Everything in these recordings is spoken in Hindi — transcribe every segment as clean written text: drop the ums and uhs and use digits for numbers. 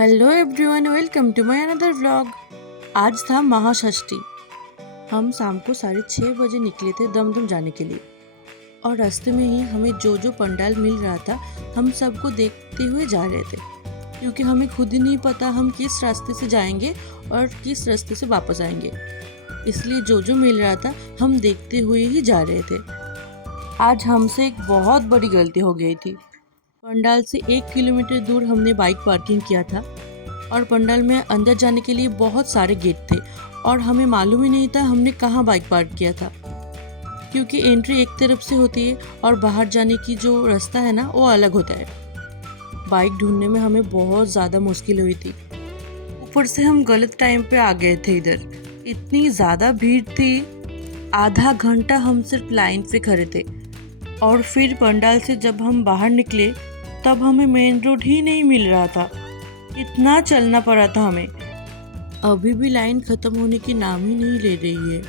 Hello everyone, welcome to my another vlog. आज था महाषष्ठी। हम शाम को 6:30 बजे निकले थे दमदम जाने के लिए और रास्ते में ही हमें जो जो पंडाल मिल रहा था हम सबको देखते हुए जा रहे थे, क्योंकि हमें खुद ही नहीं पता हम किस रास्ते से जाएंगे और किस रास्ते से वापस आएंगे। इसलिए जो जो मिल रहा था हम देखते हुए ही जा रहे थे। आज हमसे एक बहुत बड़ी गलती हो गई थी। पंडाल से 1 किलोमीटर दूर हमने बाइक पार्किंग किया था और पंडाल में अंदर जाने के लिए बहुत सारे गेट थे और हमें मालूम ही नहीं था हमने कहाँ बाइक पार्क किया था, क्योंकि एंट्री एक तरफ से होती है और बाहर जाने की जो रास्ता है ना वो अलग होता है। बाइक ढूंढने में हमें बहुत ज़्यादा मुश्किल हुई थी। ऊपर से हम गलत टाइम पे आ गए थे। इधर इतनी ज़्यादा भीड़ थी, आधा घंटा हम सिर्फ लाइन पे खड़े थे और फिर पंडाल से जब हम बाहर निकले तब हमें मेन रोड ही नहीं मिल रहा था। इतना चलना पड़ा था हमें। अभी भी लाइन खत्म होने की नाम ही नहीं ले रही है।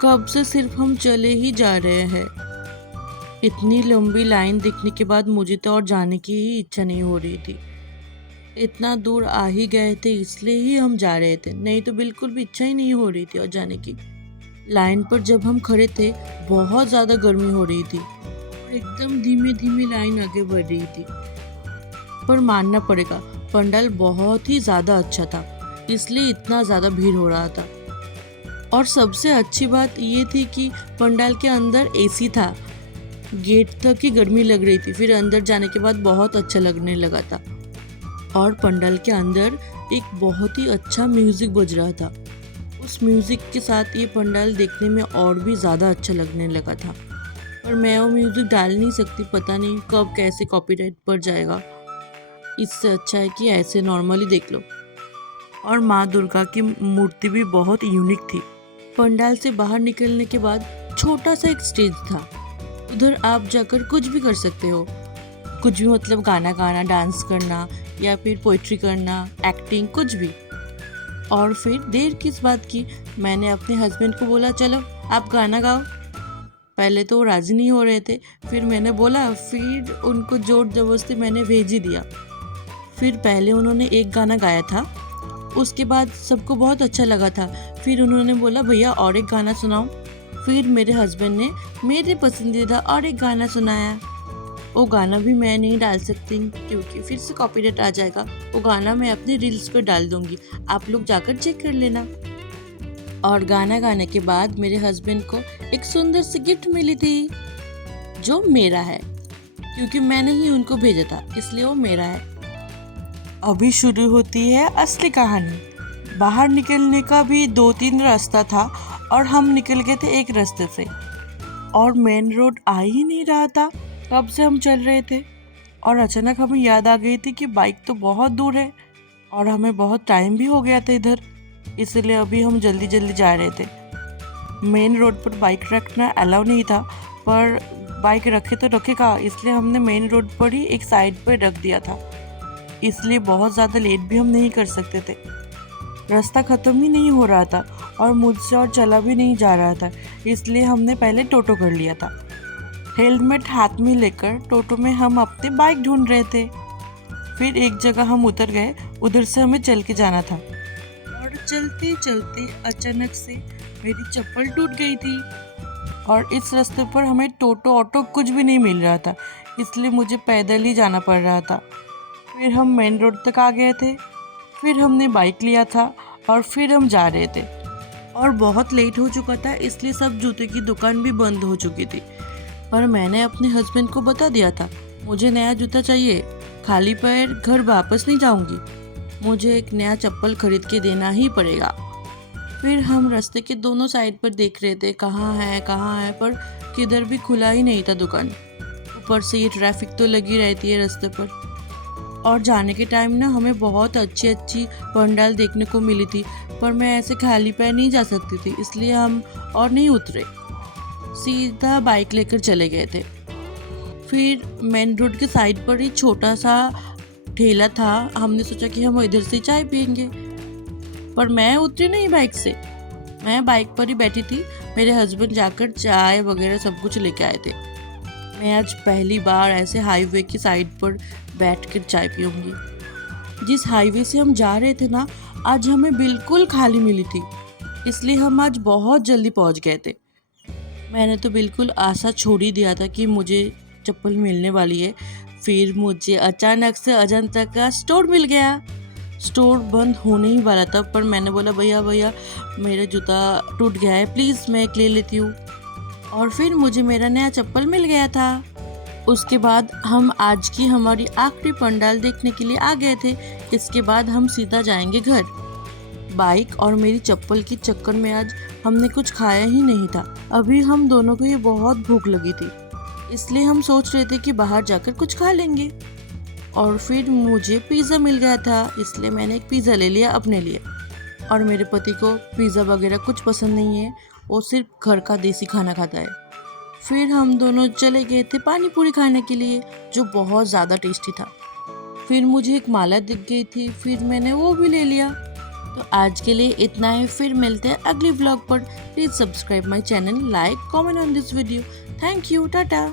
कब से सिर्फ हम चले ही जा रहे हैं। इतनी लंबी लाइन देखने के बाद मुझे तो और जाने की ही इच्छा नहीं हो रही थी। इतना दूर आ ही गए थे इसलिए ही हम जा रहे थे, नहीं तो बिल्कुल भी इच्छा ही नहीं हो रही थी और जाने की। लाइन पर जब हम खड़े थे बहुत ज़्यादा गर्मी हो रही थी, एकदम धीमे धीमे लाइन आगे बढ़ रही थी। पर मानना पड़ेगा पंडाल बहुत ही ज़्यादा अच्छा था, इसलिए इतना ज़्यादा भीड़ हो रहा था। और सबसे अच्छी बात ये थी कि पंडाल के अंदर एसी था। गेट तक ही गर्मी लग रही थी, फिर अंदर जाने के बाद बहुत अच्छा लगने लगा था। और पंडाल के अंदर एक बहुत ही अच्छा म्यूज़िक बज रहा था। उस म्यूज़िक के साथ ये पंडाल देखने में और भी ज़्यादा अच्छा लगने लगा था। पर मैं वो म्यूज़िक डाल नहीं सकती, पता नहीं कब कैसे कॉपीराइट पड़ जाएगा। इससे अच्छा है कि ऐसे नॉर्मली देख लो। और माँ दुर्गा की मूर्ति भी बहुत यूनिक थी। पंडाल से बाहर निकलने के बाद छोटा सा एक स्टेज था, उधर आप जाकर कुछ भी कर सकते हो। कुछ भी मतलब गाना गाना, डांस करना या फिर पोइट्री करना, एक्टिंग, कुछ भी। और फिर देर किस बात की, मैंने अपने हस्बैंड को बोला चलो आप गाना गाओ। पहले तो वो राज़ी नहीं हो रहे थे, फिर मैंने बोला, फिर उनको जोर जबरदस्ती मैंने भेज ही दिया। फिर पहले उन्होंने एक गाना गाया था, उसके बाद सबको बहुत अच्छा लगा था। फिर उन्होंने बोला भैया और एक गाना सुनाओ। फिर मेरे हस्बैंड ने मेरे पसंदीदा और एक गाना सुनाया। वो गाना भी मैं नहीं डाल सकती क्योंकि फिर से कॉपीराइट आ जाएगा। वो गाना मैं अपनी रील्स पर डाल दूँगी, आप लोग जाकर चेक कर लेना। और गाना गाने के बाद मेरे हस्बैंड को एक सुंदर सी गिफ्ट मिली थी, जो मेरा है, क्योंकि मैंने ही उनको भेजा था इसलिए वो मेरा है। अभी शुरू होती है असली कहानी। बाहर निकलने का भी 2-3 रास्ता था और हम निकल गए थे एक रास्ते से और मेन रोड आ ही नहीं रहा था। कब से हम चल रहे थे और अचानक हमें याद आ गई थी कि बाइक तो बहुत दूर है और हमें बहुत टाइम भी हो गया था इधर, इसलिए अभी हम जल्दी जल्दी जा रहे थे। मेन रोड पर बाइक रखना अलाउ नहीं था, पर बाइक रखे तो रखेगा, इसलिए हमने मेन रोड पर ही एक साइड पर रख दिया था। इसलिए बहुत ज़्यादा लेट भी हम नहीं कर सकते थे। रास्ता ख़त्म ही नहीं हो रहा था और मुझसे और चला भी नहीं जा रहा था, इसलिए हमने पहले टोटो कर लिया था। हेलमेट हाथ में लेकर टोटो में हम अपने बाइक ढूंढ रहे थे। फिर एक जगह हम उतर गए, उधर से हमें चल के जाना था। और चलते चलते अचानक से मेरी चप्पल टूट गई थी और इस रास्ते पर हमें टोटो ऑटो कुछ भी नहीं मिल रहा था, इसलिए मुझे पैदल ही जाना पड़ रहा था। फिर हम मेन रोड तक आ गए थे, फिर हमने बाइक लिया था और फिर हम जा रहे थे। और बहुत लेट हो चुका था, इसलिए सब जूते की दुकान भी बंद हो चुकी थी। पर मैंने अपने हस्बैंड को बता दिया था मुझे नया जूता चाहिए, खाली पैर घर वापस नहीं जाऊंगी, मुझे एक नया चप्पल खरीद के देना ही पड़ेगा। फिर हम रास्ते के दोनों साइड पर देख रहे थे कहाँ है, पर किधर भी खुला ही नहीं था दुकान। ऊपर से ये ट्रैफिक तो लगी रहती है रास्ते पर। और जाने के टाइम ना हमें बहुत अच्छी अच्छी पंडाल देखने को मिली थी, पर मैं ऐसे खाली पैर नहीं जा सकती थी, इसलिए हम और नहीं उतरे, सीधा बाइक लेकर चले गए थे। फिर मेन रोड के साइड पर ही छोटा सा ठेला था, हमने सोचा कि हम इधर से चाय पियेंगे, पर मैं उतरी नहीं बाइक से, मैं बाइक पर ही बैठी थी। मेरे हस्बैंड जाकर चाय वगैरह सब कुछ लेके आए थे। मैं आज पहली बार ऐसे हाईवे की साइड पर बैठकर चाय पीऊंगी। जिस हाईवे से हम जा रहे थे ना, आज हमें बिल्कुल खाली मिली थी, इसलिए हम आज बहुत जल्दी पहुंच गए थे। मैंने तो बिल्कुल आशा छोड़ ही दिया था कि मुझे चप्पल मिलने वाली है। फिर मुझे अचानक से अजंता का स्टोर मिल गया। स्टोर बंद होने ही वाला था, पर मैंने बोला भैया भैया मेरा जूता टूट गया है, प्लीज़ मैं एक ले लेती हूँ। और फिर मुझे मेरा नया चप्पल मिल गया था। उसके बाद हम आज की हमारी आखिरी पंडाल देखने के लिए आ गए थे। इसके बाद हम सीधा जाएंगे घर। बाइक और मेरी चप्पल के चक्कर में आज हमने कुछ खाया ही नहीं था। अभी हम दोनों को ये बहुत भूख लगी थी, इसलिए हम सोच रहे थे कि बाहर जाकर कुछ खा लेंगे। और फिर मुझे पिज़्ज़ा मिल गया था, इसलिए मैंने एक पिज़्ज़ा ले लिया अपने लिए। और मेरे पति को पिज़्ज़ा वगैरह कुछ पसंद नहीं है, वो सिर्फ घर का देसी खाना खाता है। फिर हम दोनों चले गए थे पानी पूरी खाने के लिए, जो बहुत ज़्यादा टेस्टी था। फिर मुझे एक माला दिख गई थी, फिर मैंने वो भी ले लिया। तो आज के लिए इतना ही, फिर मिलते हैं अगली व्लॉग पर। Please subscribe my channel, like, comment on this video. Thank you, Tata.